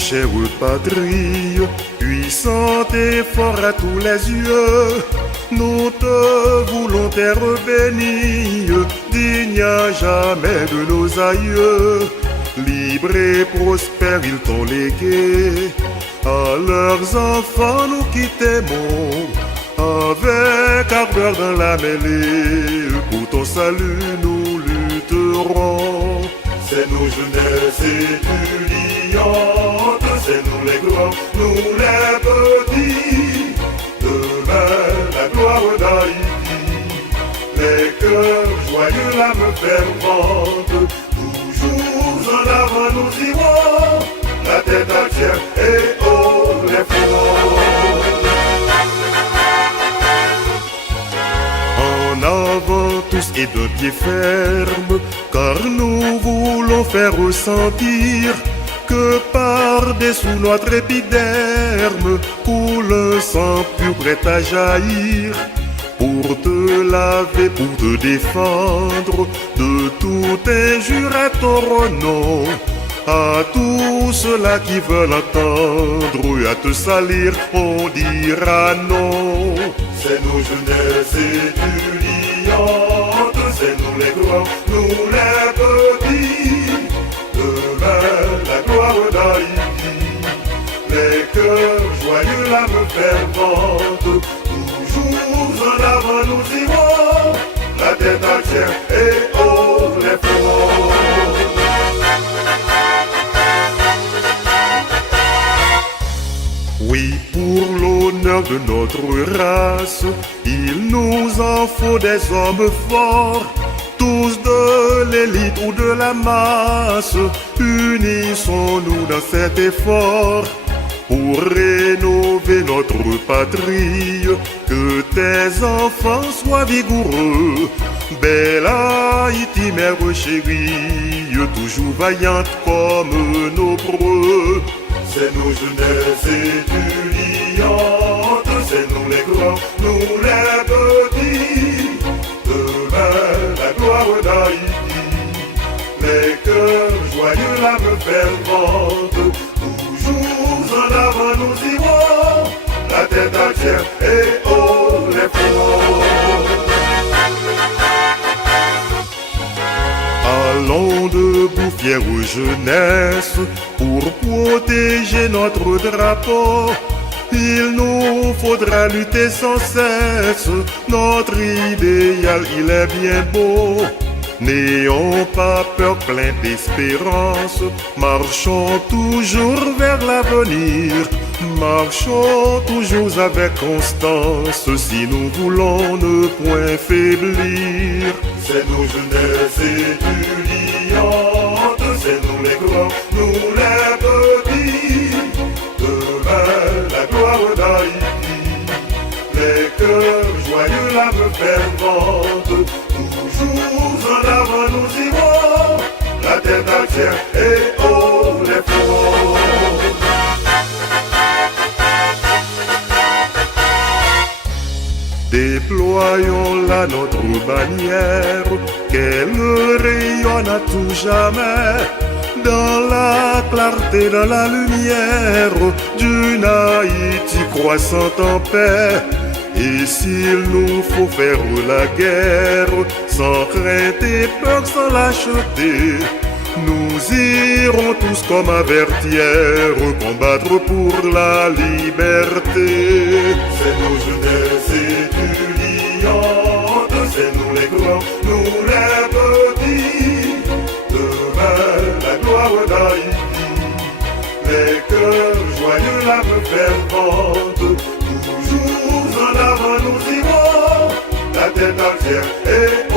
chère patrie, puissante et fort à tous les yeux, nous te voulons terre bénie, digne à jamais de nos aïeux. Libre et prospère ils t'ont légué, à leurs enfants nous qui t'aimons, avec ardeur dans la mêlée, pour ton salut nous lutterons. C'est nos jeunesses étudiantes, c'est nous les grands, nous les petits, demain la gloire d'Haïti, les cœurs joyeux, l'âme fervente, toujours en avant nous irons, la tête entière et haut les fronts. En avant tous et de pied ferme, car nous voulons faire ressentir que par-dessous notre épiderme coule un sang pur prêt à jaillir, pour te laver, pour te défendre de toute injure à ton nom. À tous ceux-là qui veulent entendre, à te salir, on dira non. C'est nos jeunesses étudiantes, c'est nous les grands, nous les petits, demain la gloire d'Haïti, les cœurs joyeux, l'âme fervente, toujours en avant nous irons, la tête entière et haut les fronts. Oui, pour l'honneur de notre race, il nous en faut des hommes forts, tous de l'élite ou de la masse. Unissons-nous dans cet effort pour rénover notre patrie, que tes enfants soient vigoureux. Belle Haïti, mère chérie, toujours vaillante comme nos preux. C'est nos jeunesses étudiantes, c'est nous les grands, nous les petits, demain la gloire d'Haïti, les cœurs joyeux, l'âme fervente, toujours en avant nous irons, la tête entière et haut les fronts. Allons debout, fière jeunesse, pour protéger notre drapeau. Il nous faudra lutter sans cesse, notre idéal il est bien beau. N'ayons pas peur, plein d'espérance, marchons toujours vers l'avenir, marchons toujours avec constance, si nous voulons ne point faiblir. C'est nos jeunesses étudiantes, c'est nous les grands, nous les petits, demain la gloire d'Haïti, les cœurs joyeux, l'âme fervente, toujours en avant nous irons, la tête entière et haut les fronts. Déployons là notre bannière, qu'elle rayonne à tout jamais, dans la clarté, dans la lumière, d'une Haïti croissante en paix. Et s'il nous faut faire la guerre, sans crainte et peur, sans lâcheté, nous irons tous comme avertières, combattre pour la liberté. C'est nos jeunesses étudiantes, c'est nous les grands, nous les petits, demain la gloire d'Haïti, les cœurs joyeux, l'âme fervente, toujours en avant nous irons, la tête entière et